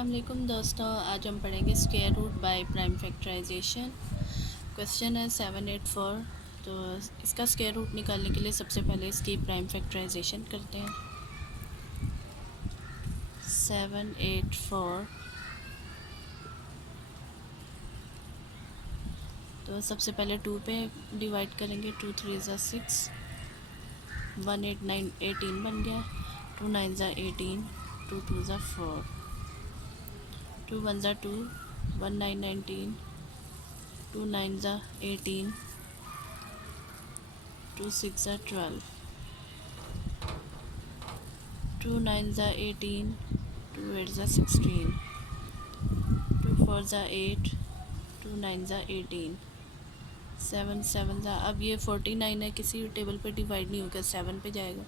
अस्सलामुअलैकुम दोस्तों, आज हम पढ़ेंगे square root by prime factorisation. Question है 784। तो इसका स्क्वायर रूट निकालने के लिए सबसे पहले इसकी प्राइम फैक्टराइजेशन करते हैं। 784। तो सबसे पहले 2 पे डिवाइड करेंगे। 2 3 ज़ा 6, 1 8 9 18 बन गया। 2 9 ज़ा 18, 2 2 ज़ा 4, 2 1 ज़ा 2, 1 9 19, 2 9 ज़ा 18, 2 6 ज़ा 12, 2 9 ज़ा 18, 2 8 ज़ा 16, 2 4 ज़ा 8, 2 9 ज़ा 18, 7 7 ज़ा, अब ये 49 है, किसी टेबल पे डिवाइड नहीं होगा, 7 पे जाएगा।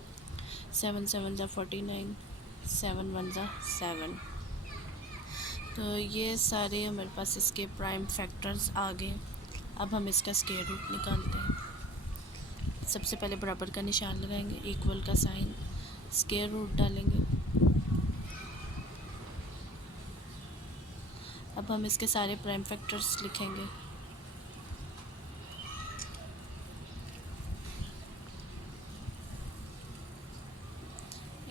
7 7 ज़ा 49, 7 1 ज़ा 7। तो ये सारे हमारे पास इसके प्राइम फैक्टर्स आ गए। अब हम इसका स्क्वायर रूट निकालते हैं। सबसे पहले बराबर का निशान लगाएंगे, इक्वल का साइन, स्क्वायर रूट डालेंगे। अब हम इसके सारे प्राइम फैक्टर्स लिखेंगे।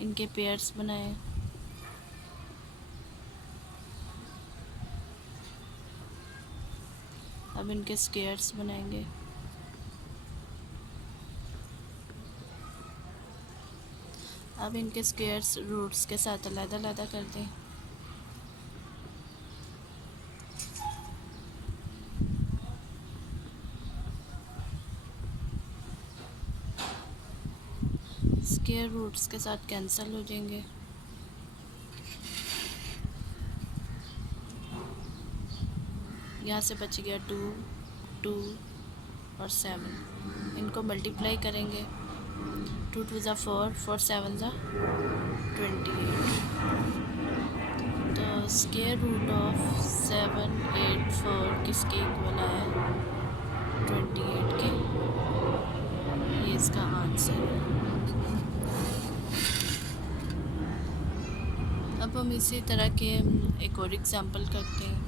इनके पेयर्स बनाएं। अब इनके स्क्वायर्स बनाएंगे। अब इनके स्क्वायर्स रूट्स के साथ अलग-अलग कर दें। स्क्वायर रूट्स के साथ कैंसिल हो जाएंगे। यहाँ से बच गया 2 2 और 7। इनको मल्टीप्लाई करेंगे। 2 2 ज़ा 4, 4 7 ज़ा 28। तो स्क्वायर रूट ऑफ 784 किसके इक्वल है? 28 के। ये इसका आंसर है। अब हम इसी तरह के एक और एग्जांपल करते हैं।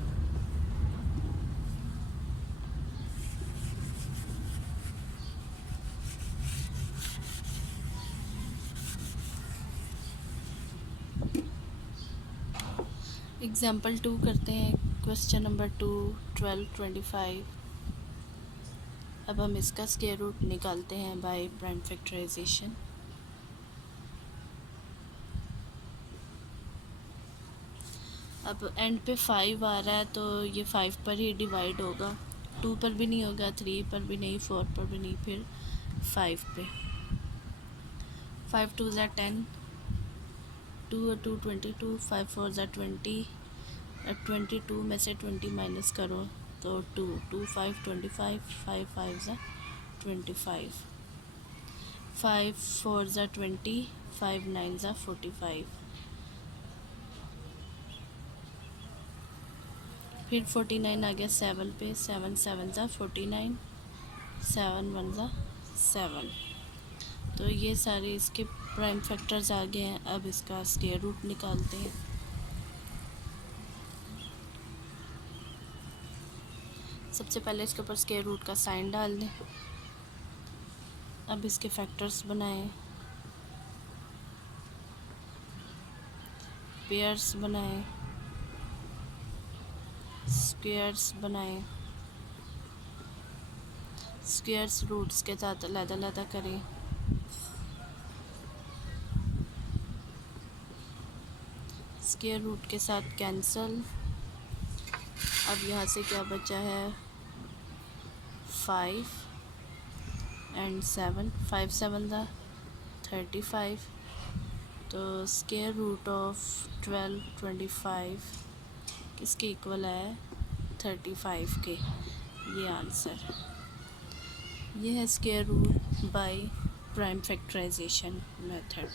एग्जाम्पल 2 करते हैं। Question number 2, 12 25। अब हम इसका स्क्वायर रूट निकालते हैं बाय प्राइम फैक्टराइजेशन। अब एंड पे 5 आ रहा है, तो ये 5 पर ही डिवाइड होगा। 2 पर भी नहीं होगा, 3 पर भी नहीं, 4 पर भी नहीं, फिर 5 पे। 5 2 ज़ा 10, 2 और 2 22, 5 4 ज़ा 20। अब 22 में से 20 माइनस करो तो 2 2 5 25, 5 5 ज़ा 25, 5 4 ज़ा 20, 5 9 ज़ा 45। फिर 49 आ गया 7 पे, 7 7 ज़ा 49, 7 1 ज़ा 7। तो ये सारे इसके प्राइम फैक्टर्स आ गए हैं। अब इसका स्क्वायर रूट निकालते हैं। सबसे पहले इसके ऊपर स्क्वायर रूट का साइन डाल दें। अब इसके फैक्टर्स बनाएं, पेयर्स बनाएं, स्क्वायर्स बनाएं, स्क्वायर्स रूट्स के साथ अलग-अलग करें। स्क्वायर रूट के साथ कैंसल। अब यहाँ से क्या बचा है? 5 एंड 7, 5 7 ज़ा 35। तो स्क्वायर रूट ऑफ 12 25 किसके इक्वल है? 35 के। ये आंसर। ये है square root by prime factorisation method.